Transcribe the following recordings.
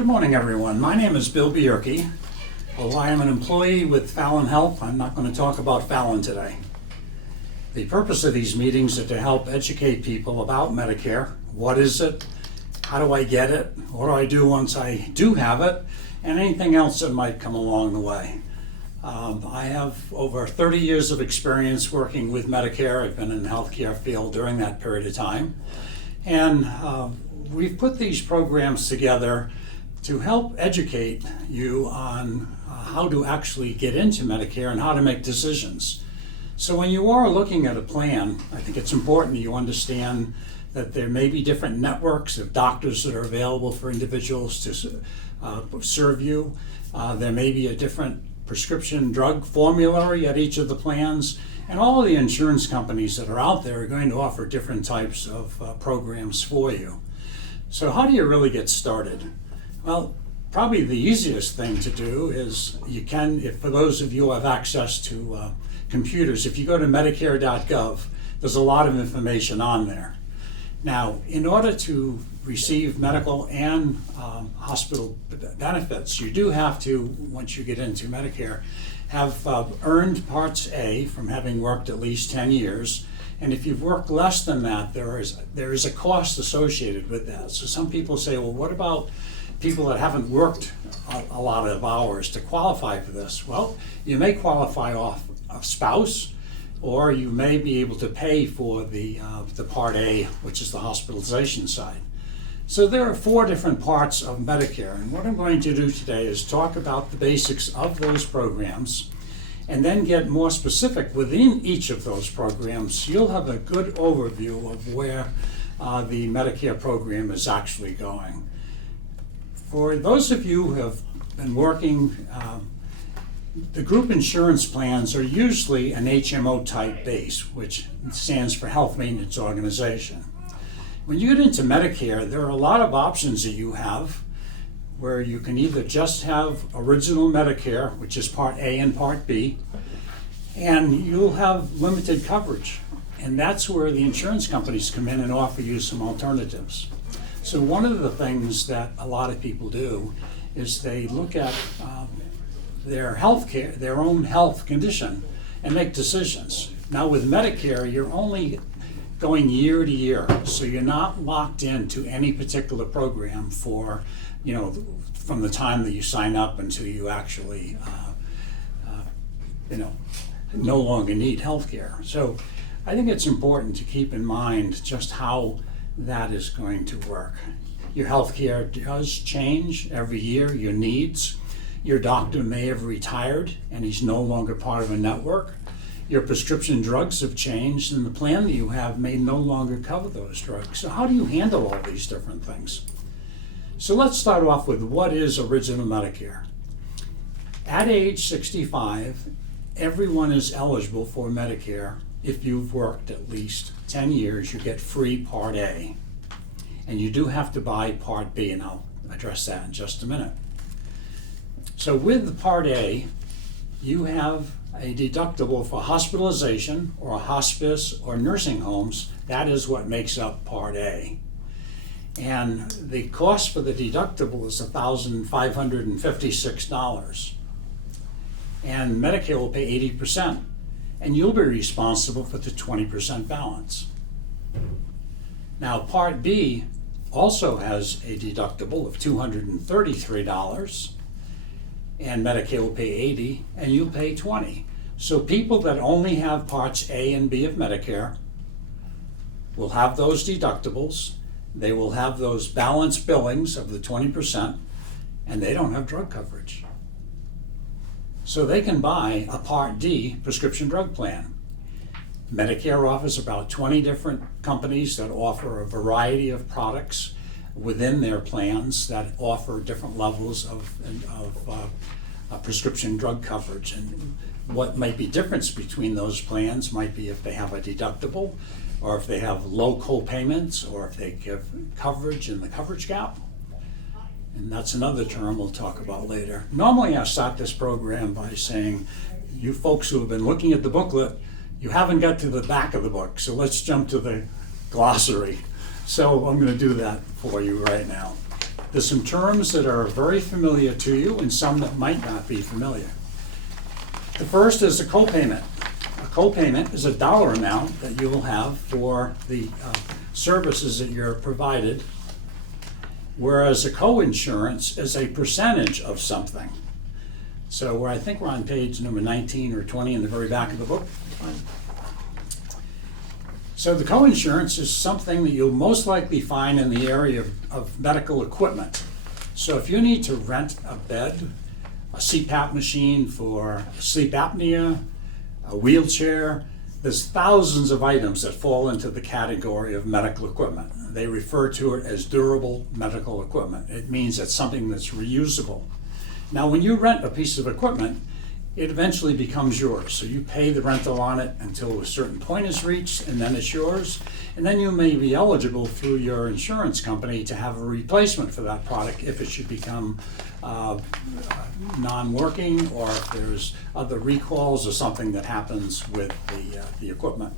Good morning, everyone. My name is Bill Bjerke. Although I am an employee with Fallon Health, I'm not going to talk about Fallon today. The purpose of these meetings is to help educate people about Medicare. What is it? How do I get it? What do I do once I do have it? And anything else that might come along the way. I have over 30 years of experience working with Medicare. I've been in the healthcare field during that period of time. And we've put these programs together to help educate you on how to actually get into Medicare and how to make decisions. So when you are looking at a plan, I think it's important that you understand that there may be different networks of doctors that are available for individuals to serve you. There may be a different prescription drug formulary at each of the plans, and all of the insurance companies that are out there are going to offer different types of programs for you. So how do you really get started? Well, probably the easiest thing to do is you can, if for those of you who have access to computers, if you go to Medicare.gov, there's a lot of information on there. Now, in order to receive medical and hospital benefits, you do have to, once you get into Medicare, have earned Parts A from having worked at least 10 years. And if you've worked less than that, there is a cost associated with that. So some people say, well, what about people that haven't worked a lot of hours to qualify for this? Well, you may qualify off a spouse, or you may be able to pay for the Part A, which is the hospitalization side. So there are 4 different parts of Medicare, and what I'm going to do today is talk about the basics of those programs and then get more specific within each of those programs. So you'll have a good overview of where the Medicare program is actually going. For those of you who have been working, the group insurance plans are usually an HMO type base, which stands for Health Maintenance Organization. When you get into Medicare, there are a lot of options that you have where you can either just have original Medicare, which is Part A and Part B, and you'll have limited coverage. And that's where the insurance companies come in and offer you some alternatives. So one of the things that a lot of people do is they look at their healthcare, their own health condition, and make decisions. Now with Medicare, you're only going year to year, so you're not locked into any particular program for, from the time that you sign up until you actually, no longer need healthcare. So I think it's important to keep in mind just how that is going to work. Your healthcare does change every year, your needs. Your doctor may have retired and he's no longer part of a network. Your prescription drugs have changed and the plan that you have may no longer cover those drugs. So how do you handle all these different things? So let's start off with what is original Medicare. At age 65, everyone is eligible for Medicare. If you've worked at least 10 years, you get free Part A. And you do have to buy Part B, and I'll address that in just a minute. So with Part A, you have a deductible for hospitalization or hospice or nursing homes. That is what makes up Part A. And the cost for the deductible is $1,556. And Medicare will pay 80%. And you'll be responsible for the 20% balance. Now, Part B also has a deductible of $233, and Medicare will pay $80, and you'll pay $20. So people that only have Parts A and B of Medicare will have those deductibles, they will have those balance billings of the 20%, and they don't have drug coverage. So they can buy a Part D prescription drug plan. Medicare offers about 20 different companies that offer a variety of products within their plans that offer different levels of prescription drug coverage. And what might be difference between those plans might be if they have a deductible, or if they have low co-payments, or if they give coverage in the coverage gap. And that's another term we'll talk about later. Normally I start this program by saying, you folks who have been looking at the booklet, you haven't got to the back of the book, so let's jump to the glossary. So I'm going to do that for you right now. There's some terms that are very familiar to you and some that might not be familiar. The first is a copayment. A copayment is a dollar amount that you will have for the services that you're provided, whereas a coinsurance is a percentage of something. So I think we're on page number 19 or 20 in the very back of the book. So the coinsurance is something that you'll most likely find in the area of medical equipment. So if you need to rent a bed, a CPAP machine for sleep apnea, a wheelchair, there's thousands of items that fall into the category of medical equipment. They refer to it as durable medical equipment. It means it's something that's reusable. Now, when you rent a piece of equipment, it eventually becomes yours. So you pay the rental on it until a certain point is reached, and then it's yours. And then you may be eligible through your insurance company to have a replacement for that product if it should become non-working, or if there's other recalls or something that happens with the equipment.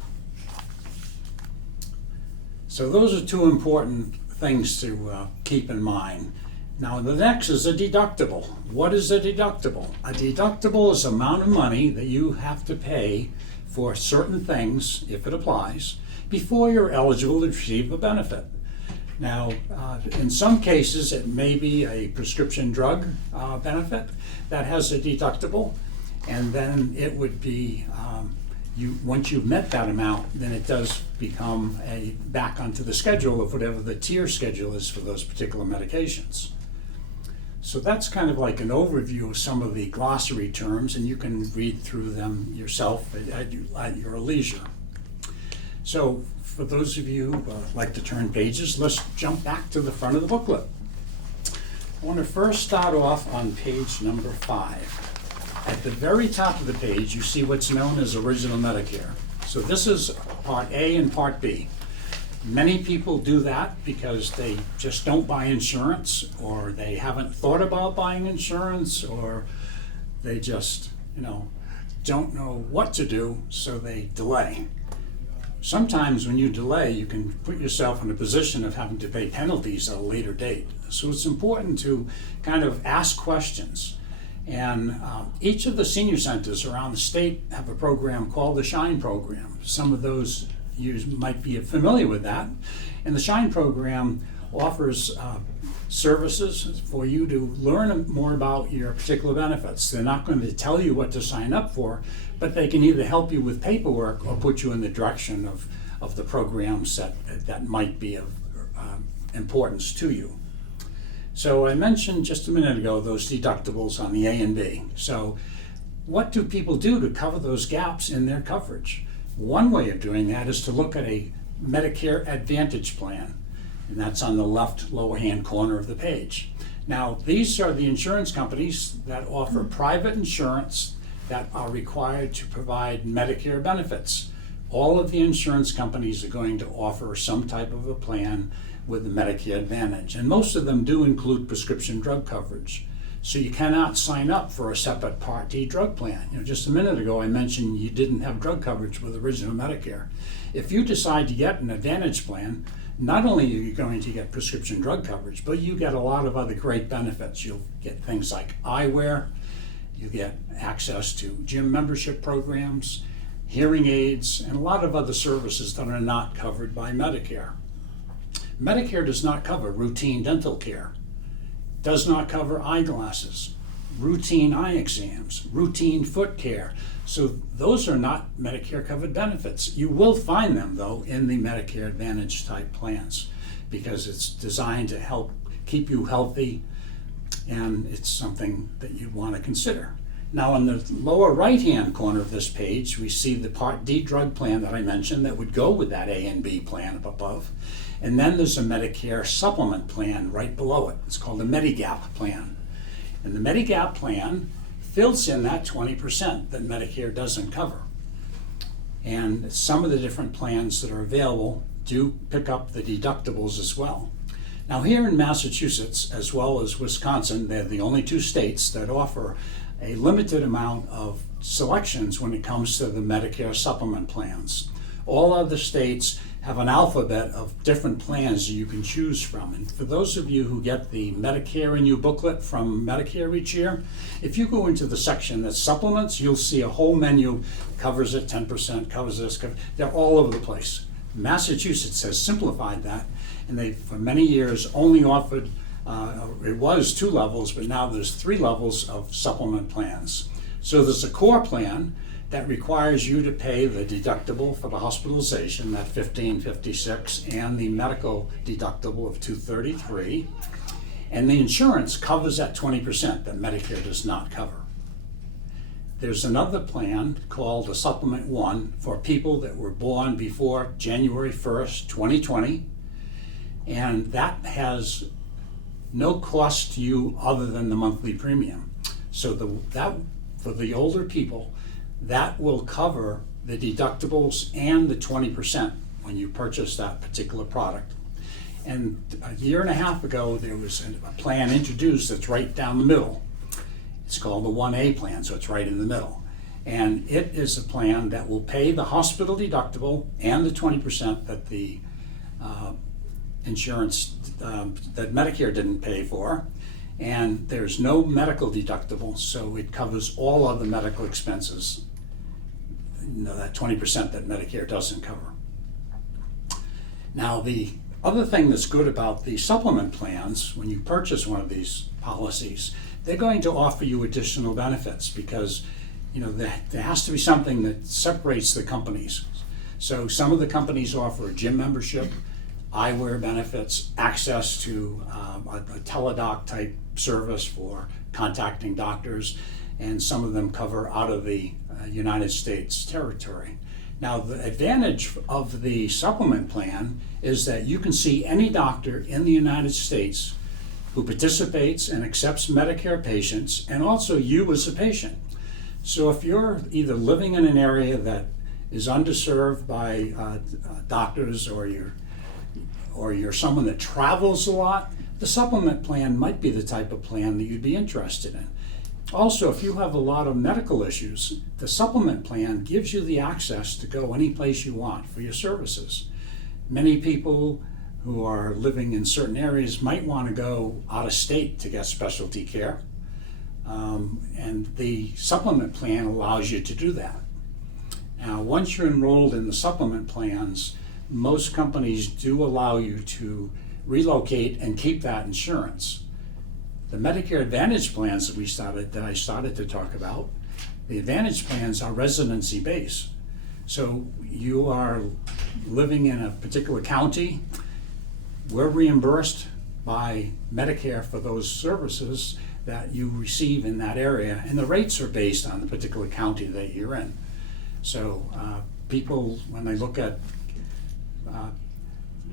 So those are two important things to keep in mind. Now, the next is a deductible. What is a deductible? A deductible is the amount of money that you have to pay for certain things, if it applies, before you're eligible to receive a benefit. Now, in some cases, it may be a prescription drug benefit that has a deductible, and then it would be, once you've met that amount, then it does become back onto the schedule of whatever the tier schedule is for those particular medications. So that's kind of like an overview of some of the glossary terms, and you can read through them yourself at your leisure. So for those of you who like to turn pages, let's jump back to the front of the booklet. I want to first start off on page number 5. At the very top of the page, you see what's known as Original Medicare. So this is Part A and Part B. Many people do that because they just don't buy insurance, or they haven't thought about buying insurance, or they just, don't know what to do, so they delay. Sometimes when you delay, you can put yourself in a position of having to pay penalties at a later date. So it's important to kind of ask questions. And each of the senior centers around the state have a program called the SHINE program. Some of those you might be familiar with that. And the SHINE program offers services for you to learn more about your particular benefits. They're not going to tell you what to sign up for, but they can either help you with paperwork or put you in the direction of the programs that might be of importance to you. So I mentioned just a minute ago those deductibles on the A and B. So what do people do to cover those gaps in their coverage? One way of doing that is to look at a Medicare Advantage plan, and that's on the left lower hand corner of the page. Now, these are the insurance companies that offer private insurance that are required to provide Medicare benefits. All of the insurance companies are going to offer some type of a plan with the Medicare Advantage, and most of them do include prescription drug coverage. So you cannot sign up for a separate Part D drug plan. Just a minute ago I mentioned you didn't have drug coverage with Original Medicare. If you decide to get an Advantage plan, not only are you going to get prescription drug coverage, but you get a lot of other great benefits. You'll get things like eyewear, you get access to gym membership programs, hearing aids, and a lot of other services that are not covered by Medicare. Medicare does not cover routine dental care, does not cover eyeglasses, routine eye exams, routine foot care. So those are not Medicare covered benefits. You will find them though in the Medicare Advantage type plans, because it's designed to help keep you healthy, and it's something that you want to consider. Now, in the lower right-hand corner of this page, we see the Part D drug plan that I mentioned that would go with that A and B plan up above. And then there's a Medicare supplement plan right below it. It's called the Medigap plan. And the Medigap plan fills in that 20% that Medicare doesn't cover. And some of the different plans that are available do pick up the deductibles as well. Now, here in Massachusetts, as well as Wisconsin, they're the only two states that offer a limited amount of selections when it comes to the Medicare supplement plans. All other states have an alphabet of different plans you can choose from. And for those of you who get the Medicare in You booklet from Medicare each year, if you go into the section that supplements, you'll see a whole menu, covers it, 10%, covers this, they're all over the place. Massachusetts has simplified that, and they, for many years, only offered, it was 2 levels, but now there's 3 levels of supplement plans. So there's a core plan that requires you to pay the deductible for the hospitalization, that $1,556, and the medical deductible of $233. And the insurance covers that 20% that Medicare does not cover. There's another plan called a Supplement 1 for people that were born before January 1st, 2020. And that has no cost to you other than the monthly premium. So that for the older people, that will cover the deductibles and the 20% when you purchase that particular product. And a year and a half ago, there was a plan introduced that's right down the middle. It's called the 1A plan, so it's right in the middle. And it is a plan that will pay the hospital deductible and the 20% that the insurance, that Medicare didn't pay for. And there's no medical deductible, so it covers all other medical expenses. That 20% that Medicare doesn't cover. Now, the other thing that's good about the supplement plans, when you purchase one of these policies, they're going to offer you additional benefits because, there has to be something that separates the companies. So some of the companies offer a gym membership, eyewear benefits, access to a teledoc type service for contacting doctors, and some of them cover out of the United States territory. Now, the advantage of the supplement plan is that you can see any doctor in the United States who participates and accepts Medicare patients, and also you as a patient. So if you're either living in an area that is underserved by doctors, or you're someone that travels a lot, the supplement plan might be the type of plan that you'd be interested in. Also, if you have a lot of medical issues, the supplement plan gives you the access to go any place you want for your services. Many people who are living in certain areas might want to go out of state to get specialty care, and the supplement plan allows you to do that. Now, once you're enrolled in the supplement plans, most companies do allow you to relocate and keep that insurance. The Medicare Advantage plans that I started to talk about, the Advantage plans are residency based. So you are living in a particular county, we're reimbursed by Medicare for those services that you receive in that area, and the rates are based on the particular county that you're in. So people, when they look at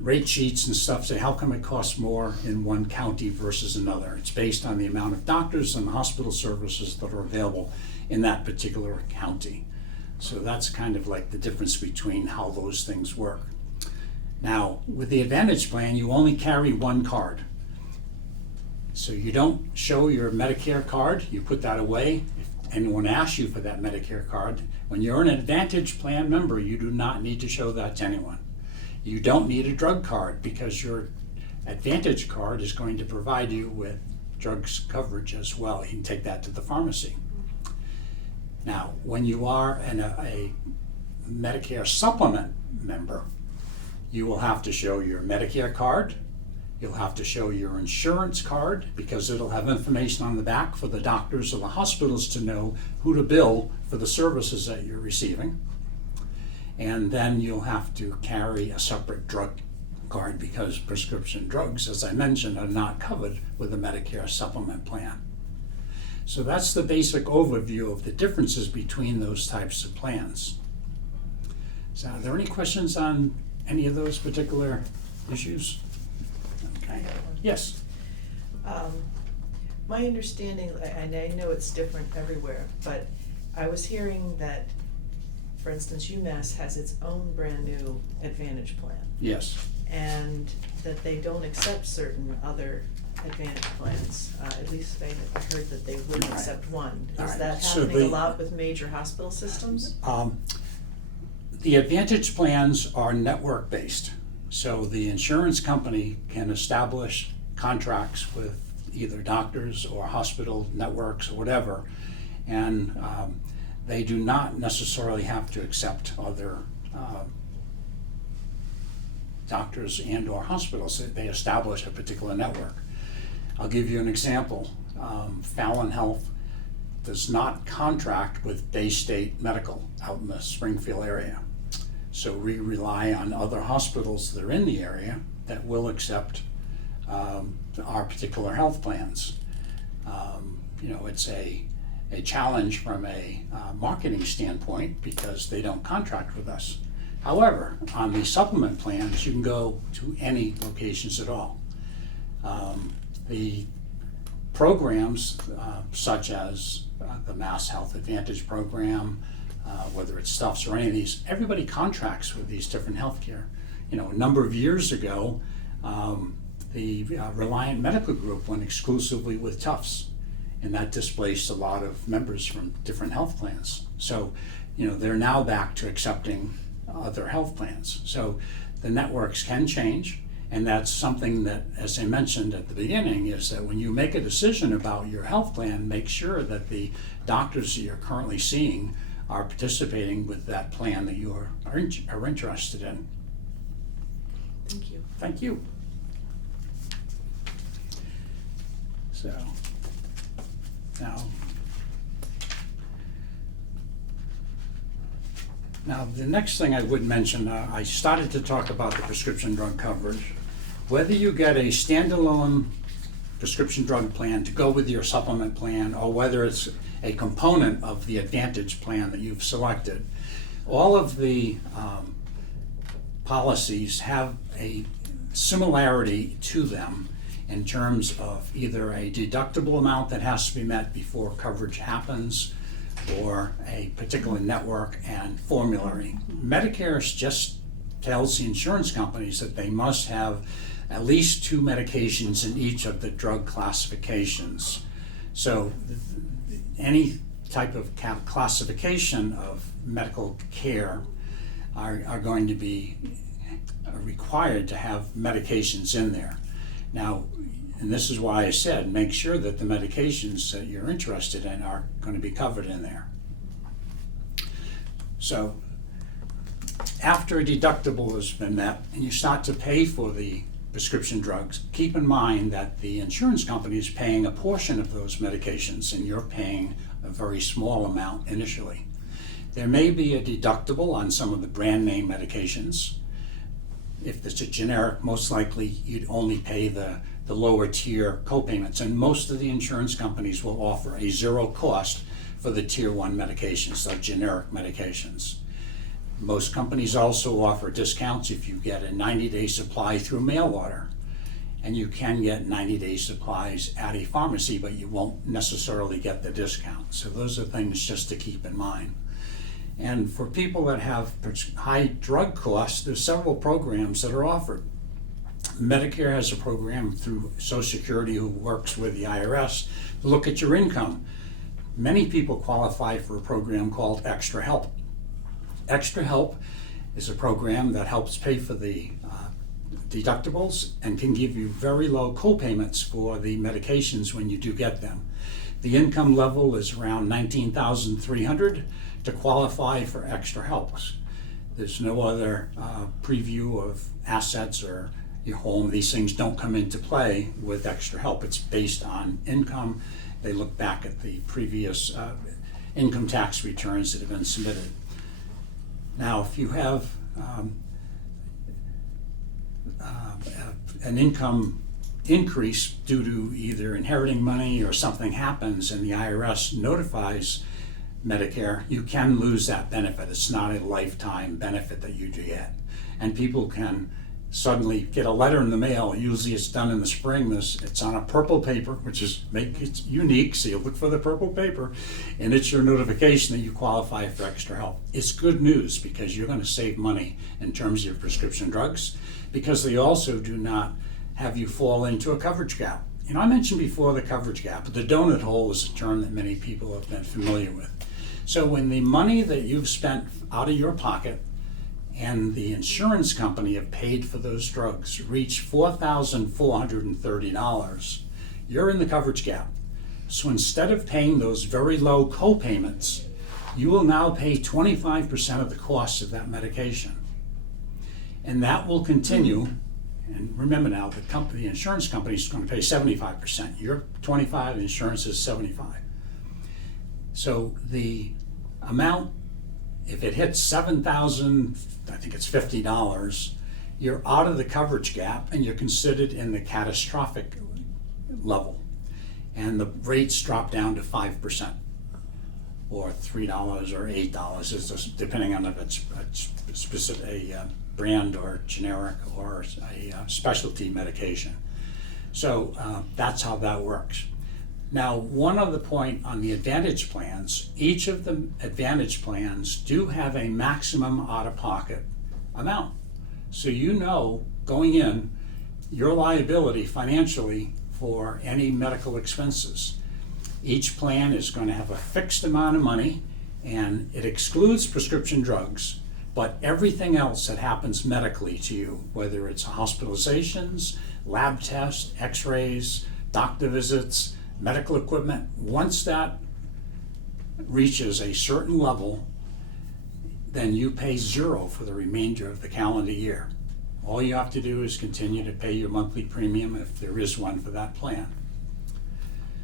rate sheets and stuff, say, how come it costs more in one county versus another? It's based on the amount of doctors and hospital services that are available in that particular county. So that's kind of like the difference between how those things work. Now, with the Advantage plan, you only carry one card. So you don't show your Medicare card, you put that away. If anyone asks you for that Medicare card, when you're an Advantage plan member, you do not need to show that to anyone. You don't need a drug card because your Advantage card is going to provide you with drugs coverage as well. You can take that to the pharmacy. Now, when you are a Medicare supplement member, you will have to show your Medicare card. You'll have to show your insurance card because it'll have information on the back for the doctors or the hospitals to know who to bill for the services that you're receiving. And then you'll have to carry a separate drug card because prescription drugs, as I mentioned, are not covered with the Medicare supplement plan. So that's the basic overview of the differences between those types of plans. So are there any questions on any of those particular issues? Okay. Yes. My understanding, and I know it's different everywhere, but I was hearing that, for instance, UMass has its own brand new Advantage plan. Yes. And that they don't accept certain other Advantage plans. At least I heard that they wouldn't accept one. Is that happening a lot with major hospital systems? The Advantage plans are network-based. So the insurance company can establish contracts with either doctors or hospital networks or whatever, and they do not necessarily have to accept other doctors and or hospitals. They establish a particular network. I'll give you an example. Fallon Health does not contract with Bay State Medical out in the Springfield area. So we rely on other hospitals that are in the area that will accept our particular health plans. It's a challenge from a marketing standpoint because they don't contract with us. However, on the supplement plans, you can go to any locations at all. The programs such as the Mass Health Advantage program, whether it's Stuffs or any of these, everybody contracts with these different healthcare. A number of years ago, the Reliant Medical Group went exclusively with Tufts, and that displaced a lot of members from different health plans. So, they're now back to accepting other health plans. So the networks can change, and that's something that, as I mentioned at the beginning, is that when you make a decision about your health plan, make sure that the doctors that you're currently seeing are participating with that plan that you are interested in. Thank you. Thank you. So, now the next thing I would mention, I started to talk about the prescription drug coverage. Whether you get a standalone prescription drug plan to go with your supplement plan, or whether it's a component of the Advantage plan that you've selected, all of the policies have a similarity to them in terms of either a deductible amount that has to be met before coverage happens, or a particular network and formulary. Medicare just tells the insurance companies that they must have at least 2 medications in each of the drug classifications. So any type of classification of medical care are going to be required to have medications in there. Now, and this is why I said, make sure that the medications that you're interested in are going to be covered in there. So, after a deductible has been met and you start to pay for the prescription drugs, keep in mind that the insurance company is paying a portion of those medications and you're paying a very small amount initially. There may be a deductible on some of the brand name medications. If it's a generic, most likely you'd only pay the lower tier copayments, and most of the insurance companies will offer a zero cost for the tier 1 medications, the generic medications. Most companies also offer discounts if you get a 90-day supply through mail order, and you can get 90-day supplies at a pharmacy, but you won't necessarily get the discount. So those are things just to keep in mind. And for people that have high drug costs, there's several programs that are offered. Medicare has a program through Social Security who works with the IRS to look at your income. Many people qualify for a program called Extra Help. Extra Help is a program that helps pay for the deductibles and can give you very low co-payments for the medications when you do get them. The income level is around $19,300 to qualify for Extra Help. There's no other preview of assets or your home. These things don't come into play with Extra Help. It's based on income. They look back at the previous income tax returns that have been submitted. Now, if you have an income increase due to either inheriting money or something happens and the IRS notifies Medicare, you can lose that benefit. It's not a lifetime benefit that you do get. And people can suddenly get a letter in the mail. Usually it's done in the spring. It's on a purple paper, which is it's unique, so you look for the purple paper, and it's your notification that you qualify for Extra Help. It's good news because you're going to save money in terms of your prescription drugs, because they also do not have you fall into a coverage gap. I mentioned before the coverage gap, but the donut hole is a term that many people have been familiar with. So when the money that you've spent out of your pocket and the insurance company have paid for those drugs reach $4,430, you're in the coverage gap. So instead of paying those very low co-payments, you will now pay 25% of the cost of that medication. And that will continue. And remember now, the insurance company is going to pay 75%. You're 25, the insurance is 75. So the amount, if it hits $7,000, I think it's $50, you're out of the coverage gap and you're considered in the catastrophic level. And the rates drop down to 5%, or $3 or $8, it's just depending on if it's a specific a brand or generic or a specialty medication. So that's how that works. Now, one other point on the Advantage plans, each of the Advantage plans do have a maximum out-of-pocket amount. So you know going in your liability financially for any medical expenses. Each plan is going to have a fixed amount of money, and it excludes prescription drugs, but everything else that happens medically to you, whether it's hospitalizations, lab tests, x-rays, doctor visits, medical equipment, once that reaches a certain level, then you pay zero for the remainder of the calendar year. All you have to do is continue to pay your monthly premium if there is one for that plan.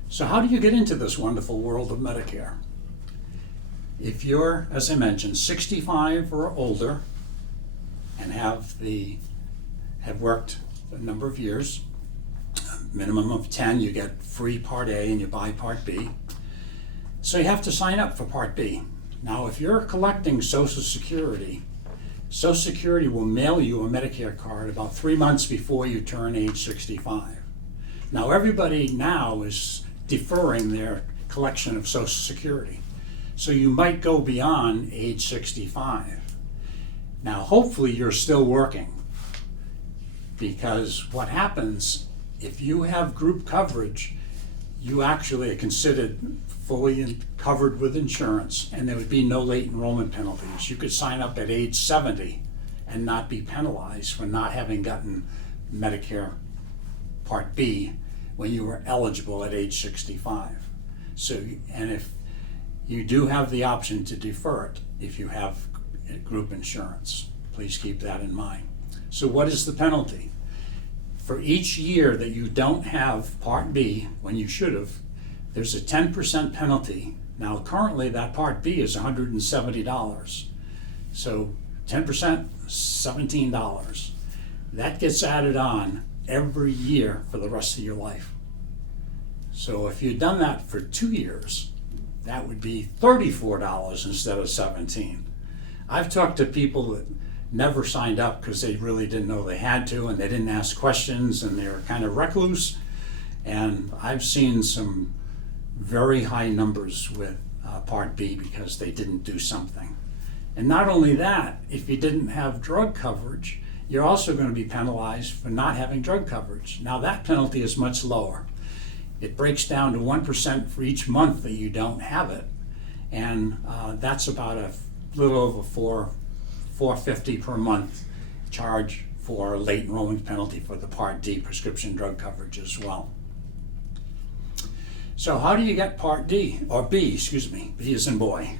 So how do you get into this wonderful world of Medicare? If you're, as I mentioned, 65 or older and have worked a number of years, minimum of 10, you get free Part A and you buy Part B. So you have to sign up for Part B. Now, if you're collecting Social Security, Social Security will mail you a Medicare card about 3 months before you turn age 65. Now, everybody now is deferring their collection of Social Security. So you might go beyond age 65. Now, hopefully you're still working, because what happens if you have group coverage, you actually are considered fully covered with insurance, and there would be no late enrollment penalties. You could sign up at age 70 and not be penalized for not having gotten Medicare Part B when you were eligible at age 65. So, and if you do have the option to defer it if you have group insurance, please keep that in mind. So what is the penalty? For each year that you don't have Part B when you should have, there's a 10% penalty. Now currently that Part B is $170. So 10%, $17. That gets added on every year for the rest of your life. So if you'd done that for 2 years, that would be $34 instead of $17. I've talked to people that never signed up because they really didn't know they had to, and they didn't ask questions, and they were kind of recluse. And I've seen some very high numbers with Part B because they didn't do something. And not only that, if you didn't have drug coverage, you're also going to be penalized for not having drug coverage. Now that penalty is much lower. It breaks down to 1% for each month that you don't have it, and that's about a little over $450 per month charge for late enrollment penalty for the Part D prescription drug coverage as well. So how do you get Part D, or B, excuse me, B as in boy?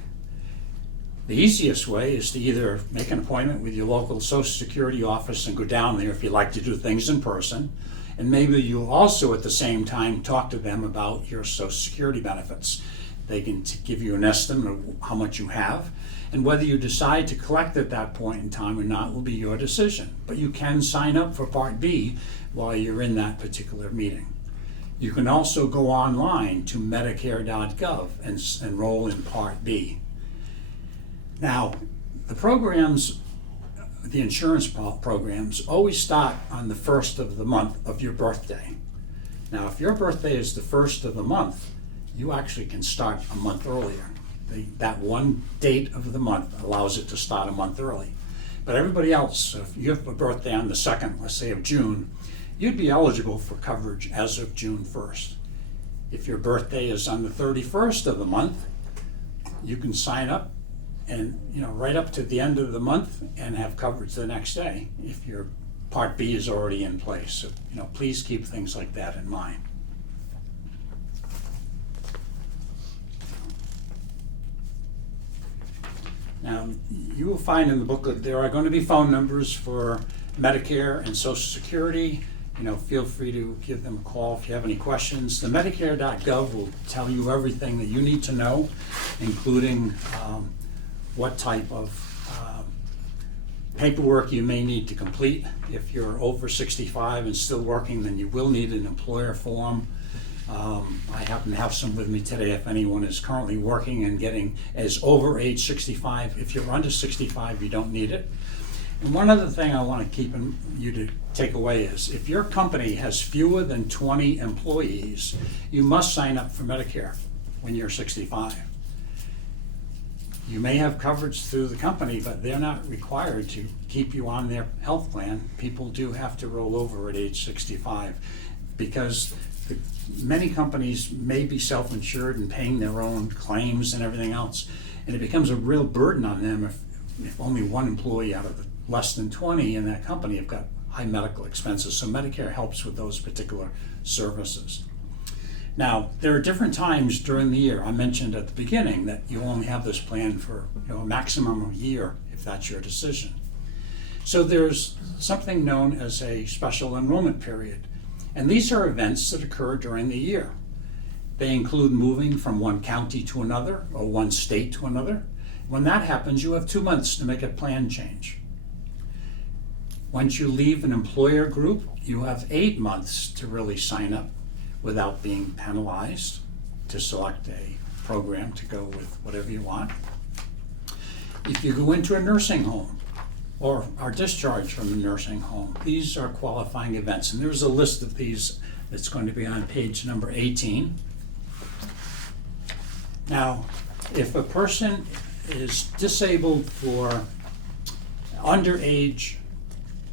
The easiest way is to either make an appointment with your local Social Security office and go down there if you like to do things in person, and maybe you'll also at the same time talk to them about your Social Security benefits. They can give you an estimate of how much you have, and whether you decide to collect at that point in time or not will be your decision. But you can sign up for Part B while you're in that particular meeting. You can also go online to medicare.gov and enroll in Part B. Now, the programs, the insurance programs, always start on the first of the month of your birthday. Now, if your birthday is the first of the month, you actually can start a month earlier. That one date of the month allows it to start a month early. But everybody else, if you have a birthday on the 2nd, let's say of June, you'd be eligible for coverage as of June 1st. If your birthday is on the 31st of the month, you can sign up and, right up to the end of the month and have coverage the next day if your Part B is already in place. So, please keep things like that in mind. Now, you will find in the booklet there are going to be phone numbers for Medicare and Social Security. Feel free to give them a call if you have any questions. The Medicare.gov will tell you everything that you need to know, including what type of paperwork you may need to complete. If you're over 65 and still working, then you will need an employer form. I happen to have some with me today if anyone is currently working and is over age 65. If you're under 65, you don't need it. And one other thing I want to you to take away is if your company has fewer than 20 employees, you must sign up for Medicare when you're 65. You may have coverage through the company, but they're not required to keep you on their health plan. People do have to roll over at age 65 because many companies may be self-insured and paying their own claims and everything else, and it becomes a real burden on them if only one employee out of the less than 20 in that company have got high medical expenses. So Medicare helps with those particular services. Now, there are different times during the year. I mentioned at the beginning that you only have this plan for a maximum of a year if that's your decision. So there's something known as a special enrollment period. And these are events that occur during the year. They include moving from one county to another or one state to another. When that happens, you have 2 months to make a plan change. Once you leave an employer group, you have 8 months to really sign up without being penalized to select a program to go with whatever you want. If you go into a nursing home or are discharged from a nursing home, these are qualifying events. And there's a list of these that's going to be on page number 18. Now, if a person is disabled for under age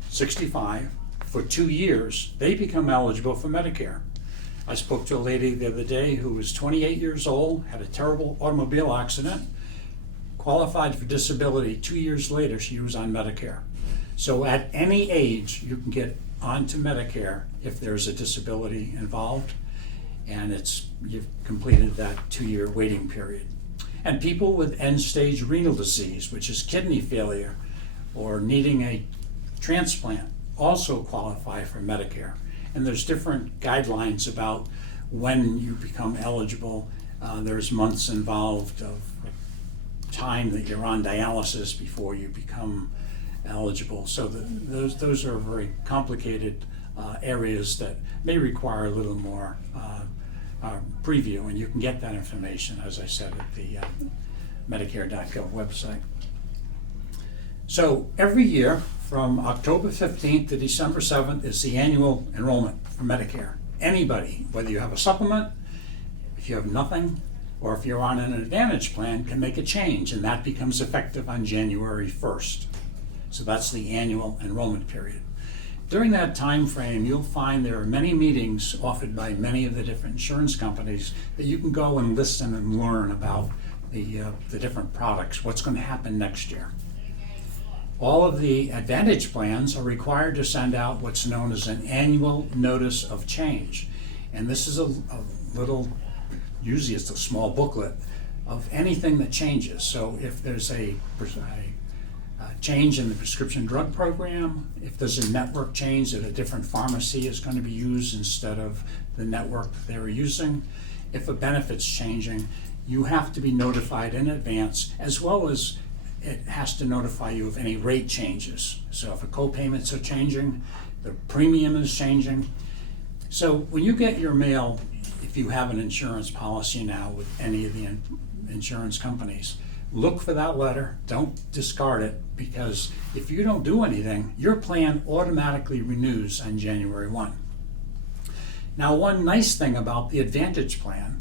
65 for 2 years, they become eligible for Medicare. I spoke to a lady the other day who was 28 years old, had a terrible automobile accident, qualified for disability. 2 years later, she was on Medicare. So at any age, you can get onto Medicare if there's a disability involved, and you've completed that 2-year waiting period. And people with end-stage renal disease, which is kidney failure, or needing a transplant, also qualify for Medicare. And there's different guidelines about when you become eligible. There's months involved of time that you're on dialysis before you become eligible. So those are very complicated areas that may require a little more preview, and you can get that information, as I said, at the Medicare.gov website. So every year from October 15th to December 7th is the annual enrollment for Medicare. Anybody, whether you have a supplement, if you have nothing, or if you're on an Advantage plan, can make a change, and that becomes effective on January 1st. So that's the annual enrollment period. During that time frame, you'll find there are many meetings offered by many of the different insurance companies that you can go and listen and learn about the different products, what's going to happen next year. All of the Advantage plans are required to send out what's known as an annual notice of change. And this is a little, usually it's a small booklet of anything that changes. So if there's a change in the prescription drug program, if there's a network change that a different pharmacy is going to be used instead of the network they were using, if a benefit's changing, you have to be notified in advance, as well as it has to notify you of any rate changes. So if a co-payments are changing, the premium is changing. So when you get your mail, if you have an insurance policy now with any of the insurance companies, look for that letter. Don't discard it, because if you don't do anything, your plan automatically renews on January 1. Now, one nice thing about the Advantage plan,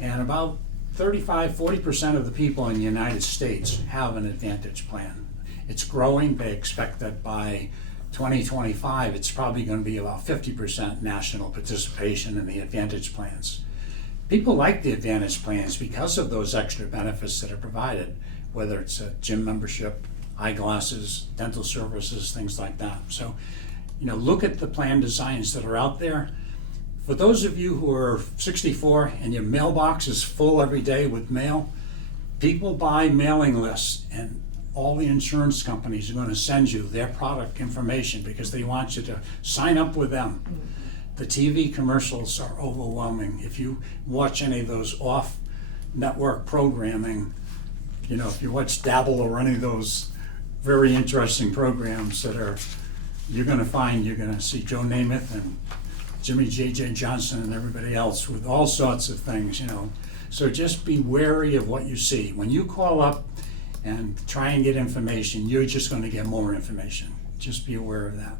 and about 35-40% of the people in the United States have an Advantage plan. It's growing. They expect that by 2025, it's probably going to be about 50% national participation in the Advantage plans. People like the Advantage plans because of those extra benefits that are provided, whether it's a gym membership, eyeglasses, dental services, things like that. So, look at the plan designs that are out there. For those of you who are 64 and your mailbox is full every day with mail, people buy mailing lists, and all the insurance companies are going to send you their product information because they want you to sign up with them. The TV commercials are overwhelming. If you watch any of those off-network programming, if you watch Dabble or any of those very interesting programs you're going to see Joe Namath and Jimmy J.J. Johnson and everybody else with all sorts of things, So just be wary of what you see. When you call up and try and get information, you're just going to get more information. Just be aware of that.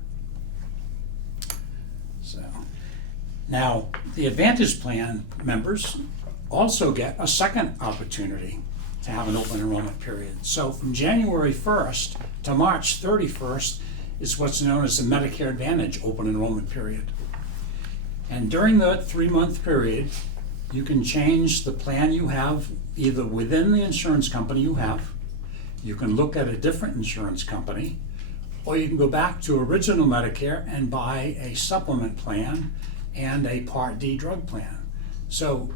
So, now, the Advantage Plan members also get a second opportunity to have an open enrollment period. So from January 1st to March 31st is what's known as the Medicare Advantage open enrollment period. And during that 3-month period, you can change the plan you have either within the insurance company you have, you can look at a different insurance company, or you can go back to original Medicare and buy a supplement plan and a Part D drug plan. So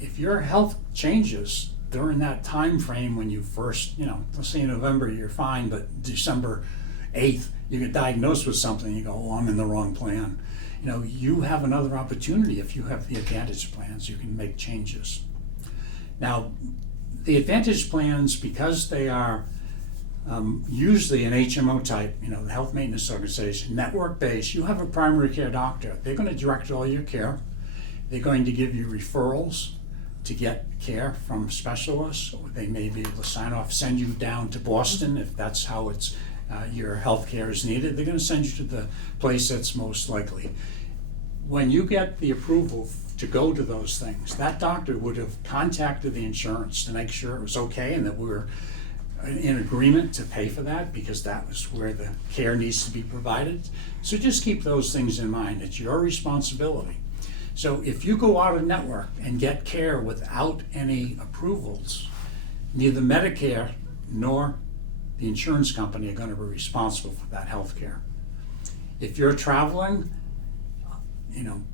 if your health changes during that time frame when you first, let's say in November you're fine, but December 8th you get diagnosed with something, you go, oh, I'm in the wrong plan. You have another opportunity. If you have the Advantage plans, you can make changes. Now, the Advantage plans, because they are usually an HMO type, the Health Maintenance Organization, network-based, you have a primary care doctor. They're going to direct all your care. They're going to give you referrals to get care from specialists, or they may be able to send you down to Boston if that's how your health care is needed. They're going to send you to the place that's most likely. When you get the approval to go to those things, that doctor would have contacted the insurance to make sure it was okay and that we were in agreement to pay for that, because that was where the care needs to be provided. So just keep those things in mind. It's your responsibility. So if you go out of network and get care without any approvals, neither Medicare nor the insurance company are going to be responsible for that health care. If you're traveling,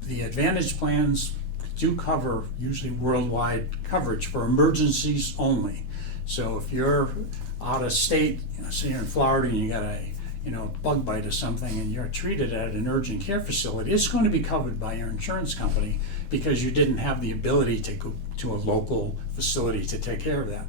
the Advantage plans do cover usually worldwide coverage for emergencies only. So if you're out of state, say you're in Florida and you got a bug bite or something and you're treated at an urgent care facility, it's going to be covered by your insurance company because you didn't have the ability to go to a local facility to take care of that.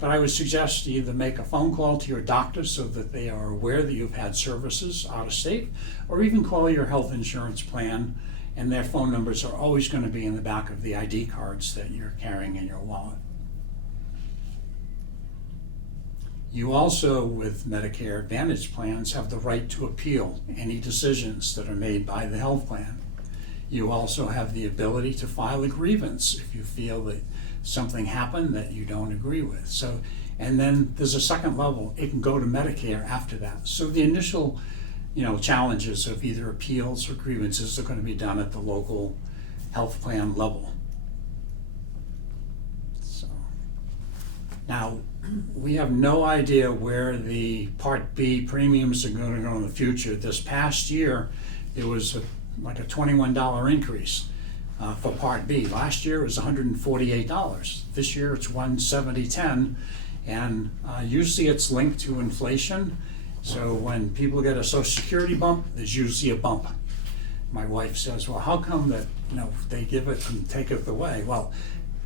But I would suggest you either make a phone call to your doctor so that they are aware that you've had services out of state, or even call your health insurance plan, and their phone numbers are always going to be in the back of the ID cards that you're carrying in your wallet. You also, with Medicare Advantage plans, have the right to appeal any decisions that are made by the health plan. You also have the ability to file a grievance if you feel that something happened that you don't agree with. So, and then there's a second level. It can go to Medicare after that. So the initial, challenges of either appeals or grievances are going to be done at the local health plan level. So now we have no idea where the Part B premiums are going to go in the future. This past year, there was like a $21 increase. For Part B. Last year it was $148. This year it's $170.10, and usually it's linked to inflation. So when people get a Social Security bump, there's usually a bump. My wife says, well, how come that they give it and take it away? Well,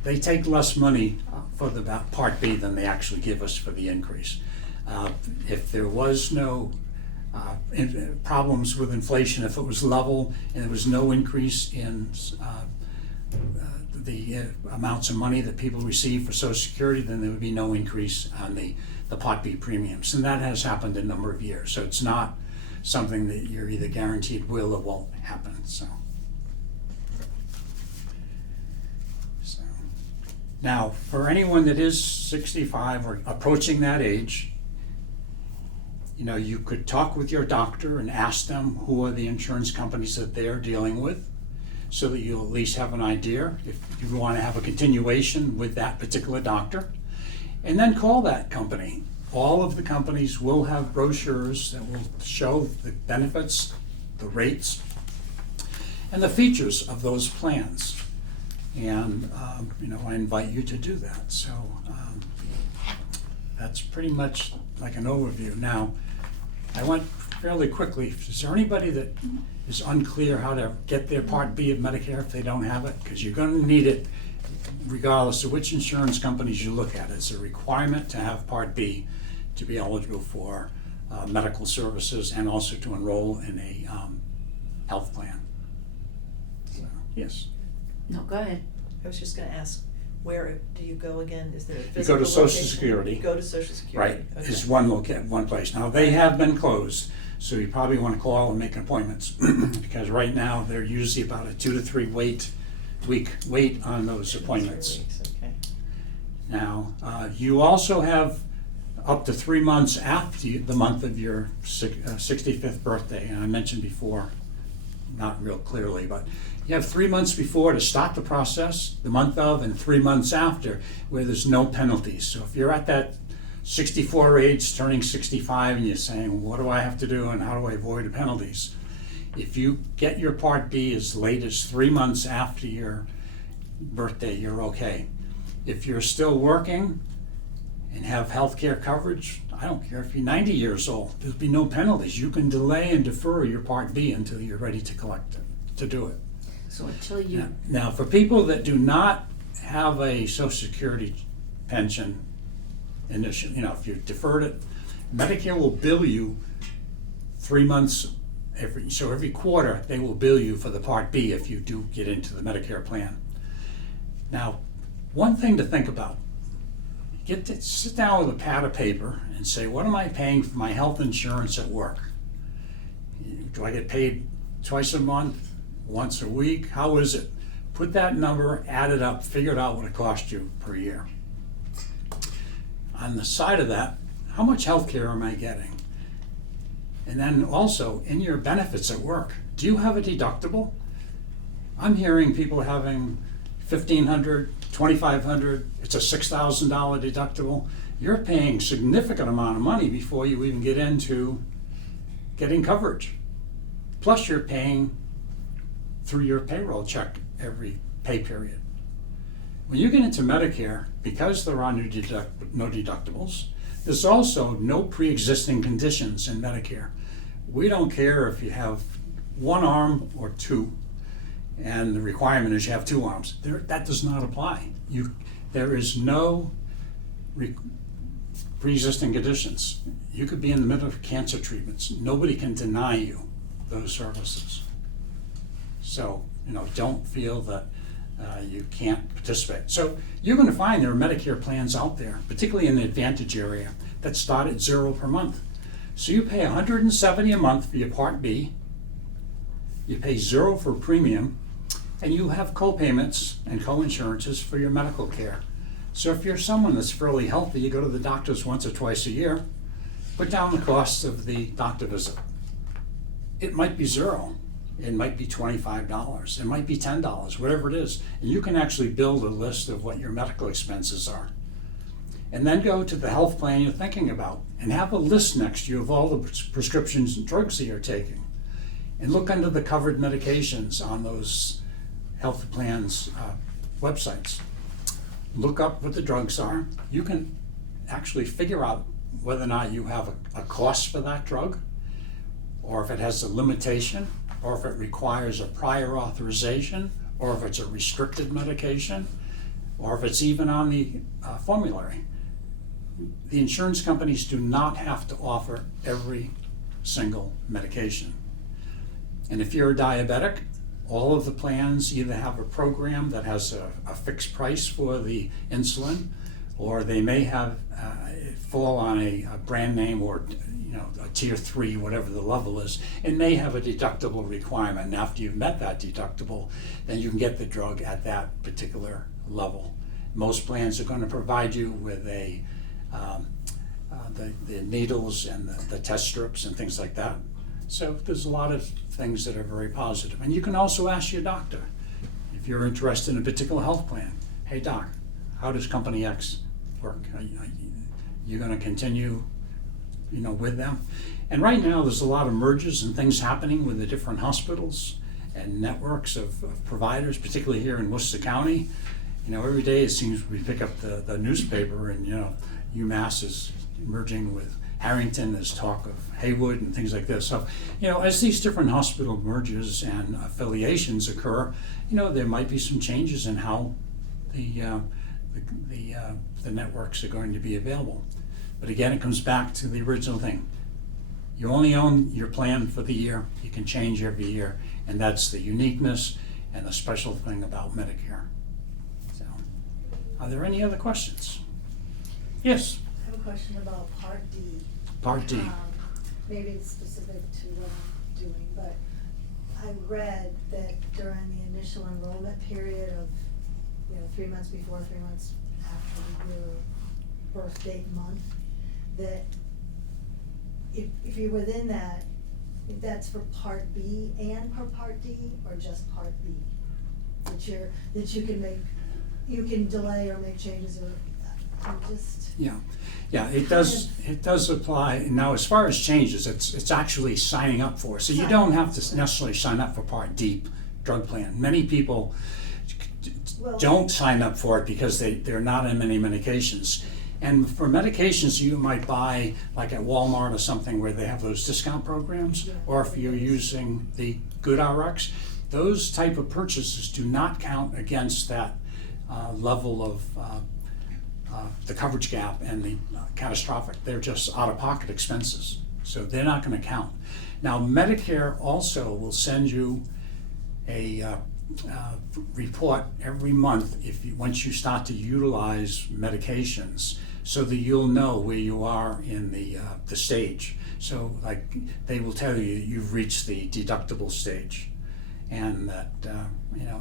they take less money for the Part B than they actually give us for the increase. If there was no problems with inflation, if it was level and there was no increase in the amounts of money that people receive for Social Security, then there would be no increase on the Part B premiums. And that has happened a number of years. So it's not something that you're either guaranteed will or won't happen. So now, for anyone that is 65 or approaching that age, you could talk with your doctor and ask them who are the insurance companies that they're dealing with. so that you'll at least have an idea if you want to have a continuation with that particular doctor. And then call that company. All of the companies will have brochures that will show the benefits, the rates, and the features of those plans. And I invite you to do that. So that's pretty much like an overview. Now, I went fairly quickly. Is there anybody that is unclear how to get their Part B of Medicare if they don't have it? Because you're going to need it regardless of which insurance companies you look at. It's a requirement to have Part B to be eligible for medical services and also to enroll in a health plan. So, yes. No, go ahead. I was just gonna ask, where do you go again? Is there a You physical go to Social location? Security. You go to Social Security. Right, Okay. is one place. Now, they have been closed, so you probably want to call and make appointments, because right now, they're usually about a 2 to 3 week wait on those 2 to 3 appointments. weeks, okay. Now, you also have up to 3 months after the month of your 65th birthday, and I mentioned before, not real clearly, but you have 3 months before to start the process, the month of, and 3 months after, where there's no penalties. So if you're at that 64 age, turning 65, and you're saying, what do I have to do and how do I avoid the penalties? If you get your Part B as late as 3 months after your birthday, you're okay. If you're still working and have health care coverage, I don't care if you're 90 years old, there'll be no penalties. You can delay and defer your Part B until you're ready to collect it, to do it. So until you, Now, for people that do not have a Social Security pension initially, if you deferred it, Medicare will bill you 3 months every quarter they will bill you for the Part B if you do get into the Medicare plan. Now, one thing to think about, sit down with a pad of paper and say, what am I paying for my health insurance at work? Do I get paid twice a month, once a week? How is it? Put that number, add it up, figure it out what it costs you per year. On the side of that, how much health care am I getting? And then also, in your benefits at work, do you have a deductible? I'm hearing people having $1,500, $2,500, it's a $6,000 deductible. You're paying significant amount of money before you even get into getting coverage. Plus you're paying through your payroll check every pay period. When you get into Medicare, because there are no deductibles, there's also no pre-existing conditions in Medicare. We don't care if you have one arm or two, and the requirement is you have 2 arms. That does not apply. There is no pre-existing conditions. You could be in the middle of cancer treatments. Nobody can deny you those services. So, don't feel that you can't participate. So you're going to find there are Medicare plans out there, particularly in the Advantage area, that start at $0 per month. So you pay $170 a month for your Part B, you pay $0 for premium, and you have co-payments and co-insurances for your medical care. So if you're someone that's fairly healthy, you go to the doctors once or twice a year, put down the cost of the doctor visit. It might be $0. It might be $25, it might be $10, whatever it is. And you can actually build a list of what your medical expenses are. And then go to the health plan you're thinking about and have a list next to you of all the prescriptions and drugs that you're taking. And look under the covered medications on those health plans websites. Look up what the drugs are. You can actually figure out whether or not you have a cost for that drug, or if it has a limitation, or if it requires a prior authorization, or if it's a restricted medication, or if it's even on the formulary. The insurance companies do not have to offer every single medication. And if you're a diabetic, all of the plans either have a program that has a fixed price for the insulin, or they may have it fall on a brand name or a tier 3, whatever the level is, and may have a deductible requirement. And after you've met that deductible, then you can get the drug at that particular level. Most plans are going to provide you with the needles and the test strips and things like that. So there's a lot of things that are very positive. And you can also ask your doctor, If you're interested in a particular health plan, hey doc, how does company X work? Are you gonna continue, with them? And right now, there's a lot of mergers and things happening with the different hospitals and networks of providers, particularly here in Worcester County. Every day it seems we pick up the newspaper and, UMass is merging with Harrington, there's talk of Haywood and things like this. So, as these different hospital mergers and affiliations occur, there might be some changes in how the networks are going to be available. But again, it comes back to the original thing. You only own your plan for the year. You can change every year, and that's the uniqueness and the special thing about Medicare. So, are there any other questions? Yes, I have a question about Part D. Part D. Maybe it's specific to what I'm doing, but I read that during the initial enrollment period of, 3 months before, 3 months after your birth date month, that if you're within that, if that's for Part B and for Part D, or just Part B? That you can delay or make changes, or I'm just. Yeah, it does apply. Now, as far as changes, it's actually signing up for. So you don't have to necessarily sign up for Part D drug plan. Many people don't sign up for it because they're not on many medications. And for medications you might buy like at Walmart or something where they have those discount programs, or if you're using the GoodRx, those type of purchases do not count against that level of the coverage gap and the catastrophic. They're just out-of-pocket expenses, so they're not going to count. Now, Medicare also will send you a report every month once you start to utilize medications, so that you'll know where you are in the stage. So, like, they will tell you you've reached the deductible stage, and that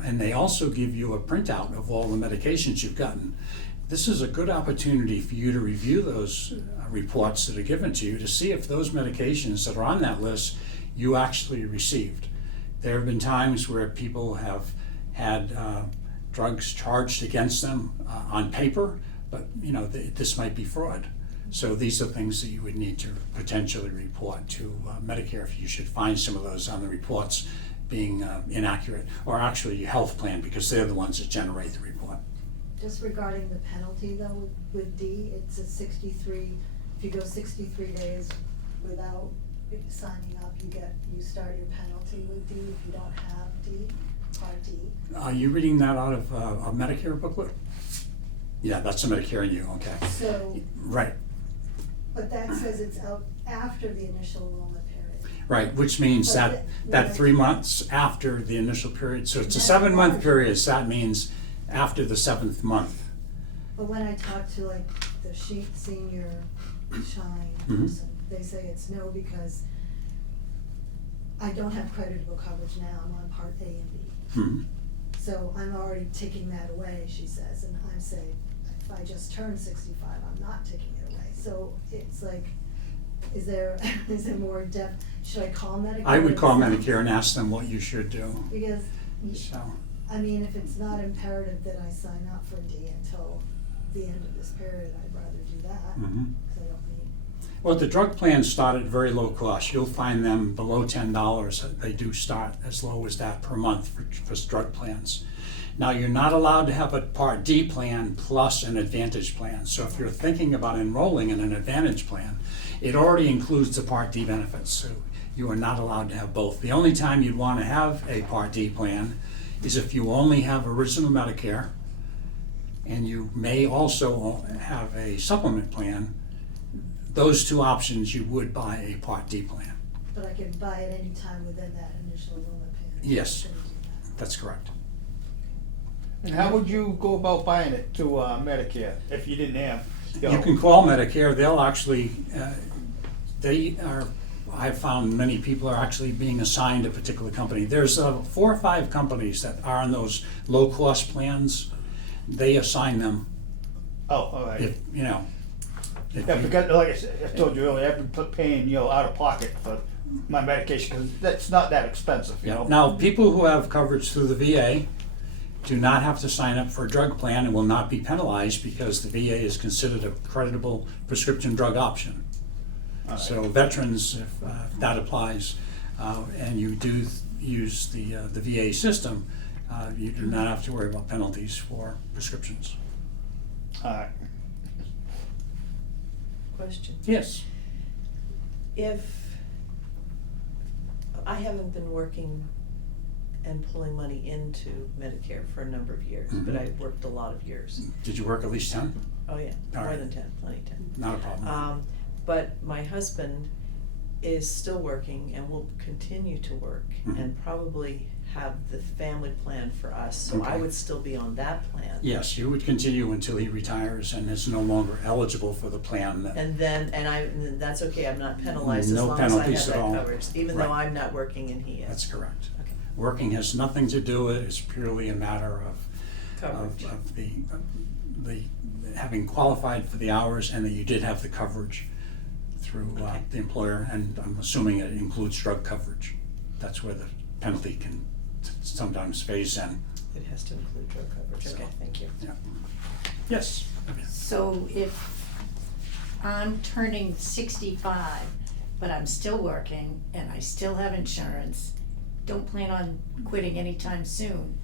and they also give you a printout of all the medications you've gotten. This is a good opportunity for you to review those reports that are given to you to see if those medications that are on that list you actually received. There have been times where people have had drugs charged against them on paper, but this might be fraud. So these are things that you would need to potentially report to Medicare if you should find some of those on the reports being inaccurate, or actually your health plan, because they're the ones that generate the report. Just regarding the penalty though, with D, it's a 63, if you go 63 days without signing up, you start your penalty with D if you don't have D, Part D. Are you reading that out of a Medicare booklet? Yeah, that's a Medicare and you, okay. So. Right. But that says it's out after the initial enrollment period. Right, which means But that 3 months after the initial period. So it's a 7-month period, so that means after the 7th month. But when I talk to like the senior Shine Mhm. person, they say it's no, because I don't have creditable coverage now, I'm on Part A and B. Mhm. So I'm already taking that away, she says, and I say, if I just turned 65, I'm not taking it away. So it's like, is there more depth? Should I call Medicare? I would call Medicare and ask them what you should do. Because, So, I mean, if it's not imperative that I sign up for D until the end of this period, I'd rather do that, mhm. because I don't need. Well, the drug plans start at very low cost. You'll find them below $10. They do start as low as that per month for drug plans. Now, you're not allowed to have a Part D plan plus an Advantage plan. So if you're thinking about enrolling in an Advantage plan, it already includes the Part D benefits. So you are not allowed to have both. The only time you'd want to have a Part D plan is if you only have original Medicare, and you may also have a supplement plan. Those two options, you would buy a Part D plan. But I can buy it any time within that initial enrollment period. Yes. I couldn't do that. That's correct. And how would you go about buying it to Medicare if you didn't have? You can call Medicare. They'll actually, I've found many people are actually being assigned a particular company. There's 4 or 5 companies that are in those low-cost plans. They assign them Oh, all right. if Yeah, you- because like I told you earlier, I've been paying, out of pocket for my medication, because that's not that expensive, Now, people who have coverage through the VA, do not have to sign up for a drug plan and will not be penalized because the VA is considered a creditable prescription drug option. All right. So veterans, if that applies, and you do use the VA system, you do not have to worry about penalties for prescriptions. Question. Yes. If I haven't been working and pulling money into Medicare for a number of years, but Mhm. I've worked a lot of years. Did you work at least 10? Oh, yeah, All more right. than 10, plenty 10. Not a problem. But my husband is still working and will continue to work Mhm. and probably have the family plan for us, so I Okay. would still be on that plan. Yes, you would continue until he retires and is no longer eligible for the plan. And then that's okay, I'm not penalized as No long as I penalties have at all. that coverage, even though Right. I'm not working and he is. That's correct. Okay. Working has nothing to do with it, it's purely a matter of Coverage. of the having qualified for the hours and that you did have the coverage through Okay. the employer, and I'm assuming it includes drug coverage. That's where the penalty can sometimes phase in. It has to include drug coverage, So. okay, thank you. Yeah. Yes. So if I'm turning 65, but I'm still working and I still have insurance, don't plan on quitting anytime soon,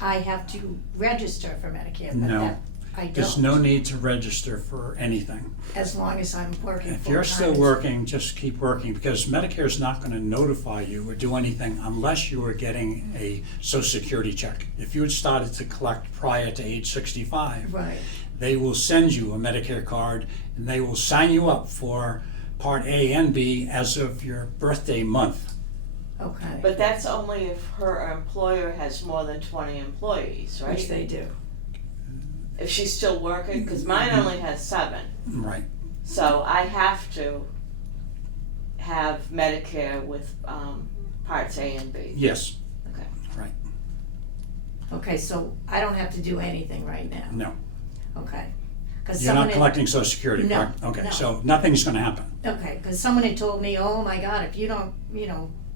I have to register for Medicare, but No. that, I don't. There's no need to register for anything. As long as I'm working full-time. If you're still working, just keep working, because Medicare is not gonna notify you or do anything unless you are getting a social security check. If you had started to collect prior to age 65, Right, they will send you a Medicare card and they will sign you up for Part A and B as of your birthday month. okay. But that's only if her employer has more than 20 employees, right? Which they do. If she's still working, because mine only has 7. Right. So I have to have Medicare with Parts A and B. Yes, Okay. right. Okay, so I don't have to do anything right now, No. okay? 'Cause You're someone not had- collecting social security, No, correct? Okay, no. so nothing's gonna happen. Okay, because someone had told me, oh my God, if you don't,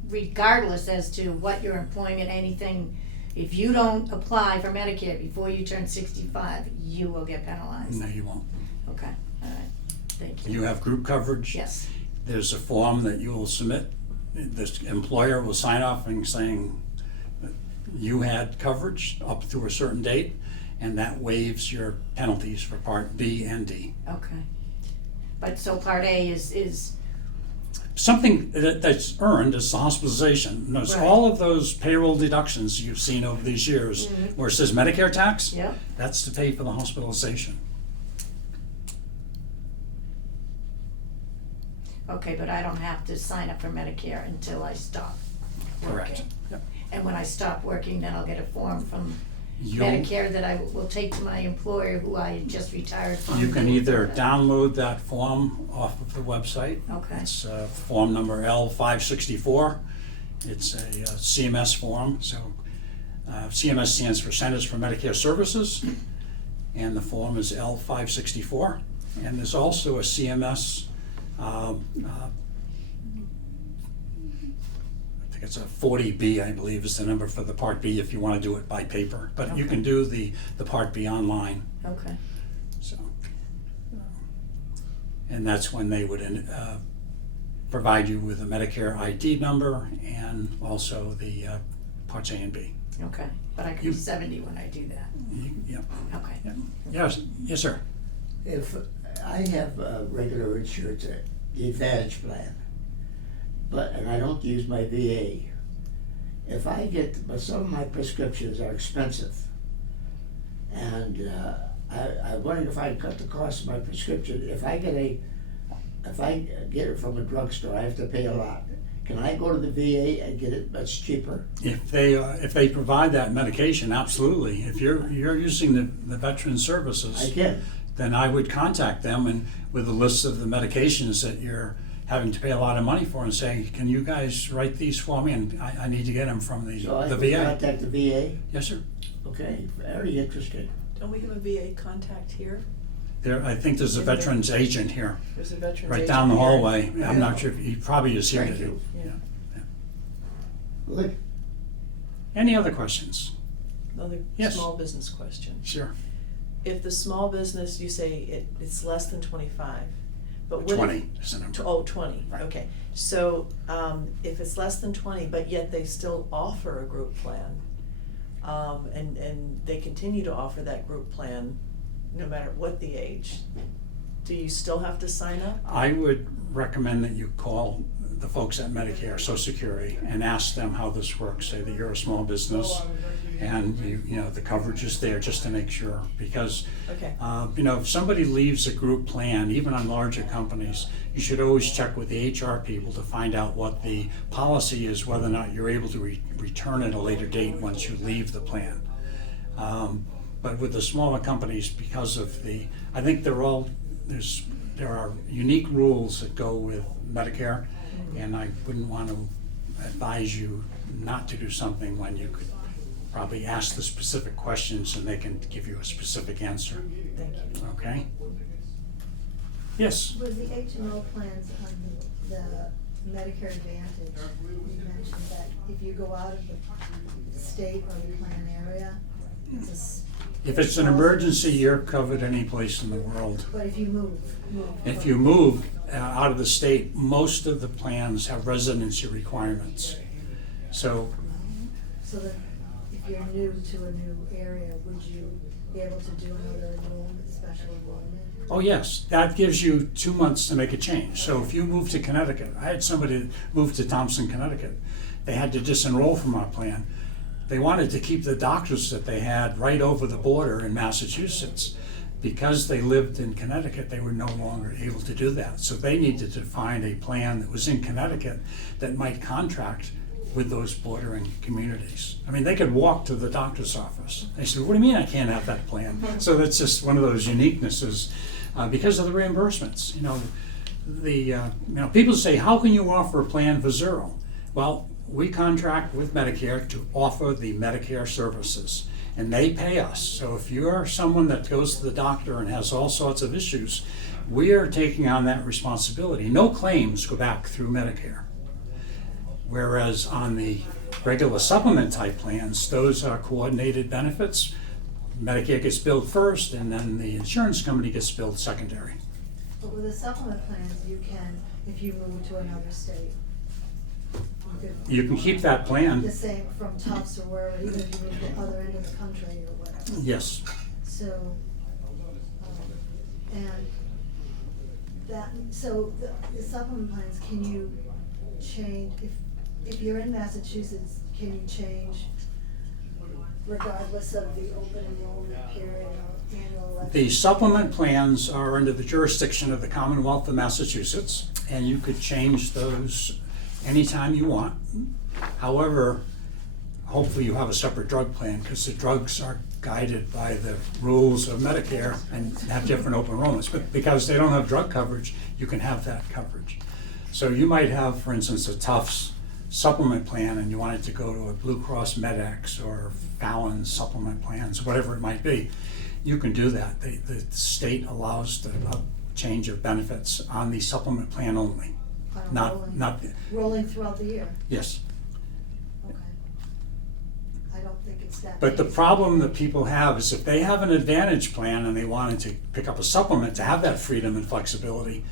regardless as to what your employment, anything, if you don't apply for Medicare before you turn 65, you will get penalized. No, you won't. Okay, all right, thank you. You have group coverage. Yes, There's a form that you will submit. This employer will sign off and saying that you had coverage up to a certain date, and that waives your penalties for Part B and D. okay. But so Part A is, Something that's earned is the hospitalization. Notice Right. all of those payroll deductions you've seen over these years, Mhm. where it says Medicare tax, yep, that's to pay for the hospitalization. okay, but I don't have to sign up for Medicare until I stop Correct. working. Yep. And when I stop working, then I'll get a form from You'll- Medicare that I will take to my employer who I just retired from. You can either download that form off of the website. Okay. It's form number L564. It's a CMS form, so CMS stands for Centers for Medicare Services, and the form is L564. And there's also a CMS, I think it's a 40B, I believe is the number for the Part B if you want to do it by paper. But you Okay. can do the Part B online. Okay, So, and that's when they would provide you with a Medicare ID number and also the Parts A and B. okay, but I could You- be 70 when I do that, Yeah. okay. Yes, yes, sir. If I have regular insurance, the Advantage plan, and I don't use my VA, if I but some of my prescriptions are expensive, and I wondered if I'd cut the cost of my prescription. If I get it from a drugstore, I have to pay a lot. Can I go to the VA and get it much cheaper? If they provide that medication, absolutely. If you're using the veteran services, I can. then I would contact them and with a list of the medications that you're having to pay a lot of money for and say, can you guys write these for me? And I need to get them from So I the can VA. contact the VA? Yes, sir. Okay, very interesting. Don't we have a VA contact here? I think there's a veterans agent here, There's a veterans right agent down the here. hallway. I'm Yeah. not sure, he probably is here Thank today. you. Yeah. Good. Any other questions? another Yes. small business question. Sure. If the small business, you say it's less than 25, but what if? 20 is the number. Oh, 20, Right. okay. So, if it's less than 20, but yet they still offer a group plan, and they continue to offer that group plan, no matter what the age, do you still have to sign up? I would recommend that you call the folks at Medicare, Social Security, and ask them how this works. Say that you're a small business and you know, the coverage is there just to make sure. Because, Okay, you know, if somebody leaves a group plan, even on larger companies, you should always check with the HR people to find out what the policy is, whether or not you're able to return at a later date once you leave the plan. But with the smaller companies, because of I think there are unique rules that go with Medicare, and I wouldn't want to advise you not to do something when you could probably ask the specific questions and they can give you a specific answer, thank you. okay? Yes? With the HMO plans on the Medicare Advantage, you mentioned that if you go out of the state or the plan area, If it's an emergency, you're covered any place in the world. But if you move. If you move out of the state, most of the plans have residency requirements. So So that if you're new to a new area, would you be able to do another enrollment, special enrollment? oh yes, that gives you 2 months to make a change. So if you move to Connecticut, I had somebody move to Thompson, Connecticut. They had to disenroll from our plan. They wanted to keep the doctors that they had right over the border in Massachusetts. Because they lived in Connecticut, they were no longer able to do that. So they needed to find a plan that was in Connecticut that might contract with those bordering communities. I mean, they could walk to the doctor's office. They said, what do you mean I can't have that plan? So that's just one of those uniquenesses because of the reimbursements. You know, people say, how can you offer a plan for zero? Well, we contract with Medicare to offer the Medicare services, and they pay us. So if you are someone that goes to the doctor and has all sorts of issues, we are taking on that responsibility. No claims go back through Medicare. Whereas on the regular supplement type plans, those are coordinated benefits. Medicare gets billed first, and then the insurance company gets billed secondary. But with the supplement plans, you can, if you move to another state, You can keep that plan. the same from Tufts or wherever, even if you move to the other end of the country or whatever. Yes. So, and that, so the supplement plans, can you change, if you're in Massachusetts, can you change regardless of the open enrollment period or annual election? The supplement plans are under the jurisdiction of the Commonwealth of Massachusetts, and you could change those anytime you want. However, hopefully you have a separate drug plan, because the drugs are guided by the rules of Medicare and have different open enrollments. But because they don't have drug coverage, you can have that coverage. So you might have, for instance, a Tufts supplement plan, and you wanted to go to a Blue Cross MedX or Fallon supplement plans, whatever it might be. You can do that. The state allows the change of benefits on the supplement plan only. Not, Rolling throughout the year, yes. okay. I don't think it's that. But the big. problem that people have is if they have an Advantage plan and they wanted to pick up a supplement to have that freedom and flexibility,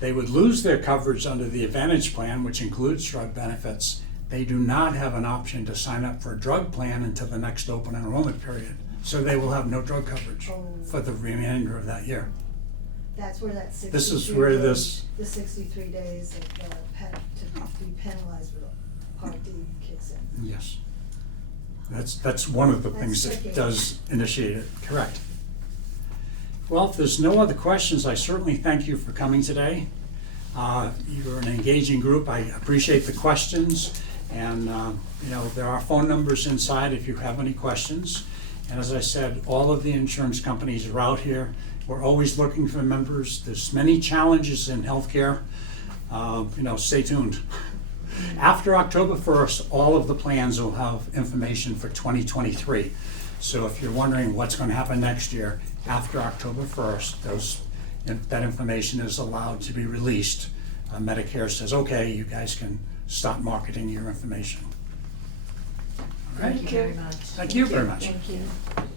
they would lose their coverage under the Advantage plan, which includes drug benefits. They do not have an option to sign up for a drug plan until the next open enrollment period. So they will have no drug coverage for the remainder of that year. That's where that 63 This is where days- this- The 63 days of to be penalized with Part D kicks in. Yes. That's one of the things That's that tricky. does initiate it, correct. Well, if there's no other questions, I certainly thank you for coming today. You're an engaging group. I appreciate the questions. And, you know, there are phone numbers inside if you have any questions. And as I said, all of the insurance companies are out here. We're always looking for members. There's many challenges in healthcare. You know, stay tuned. After October 1st, all of the plans will have information for 2023. So if you're wondering what's going to happen next year, after October 1st, that information is allowed to be released. Medicare says, okay, you guys can stop marketing your information. Right? Thank you very much. Thank you very much. Thank you.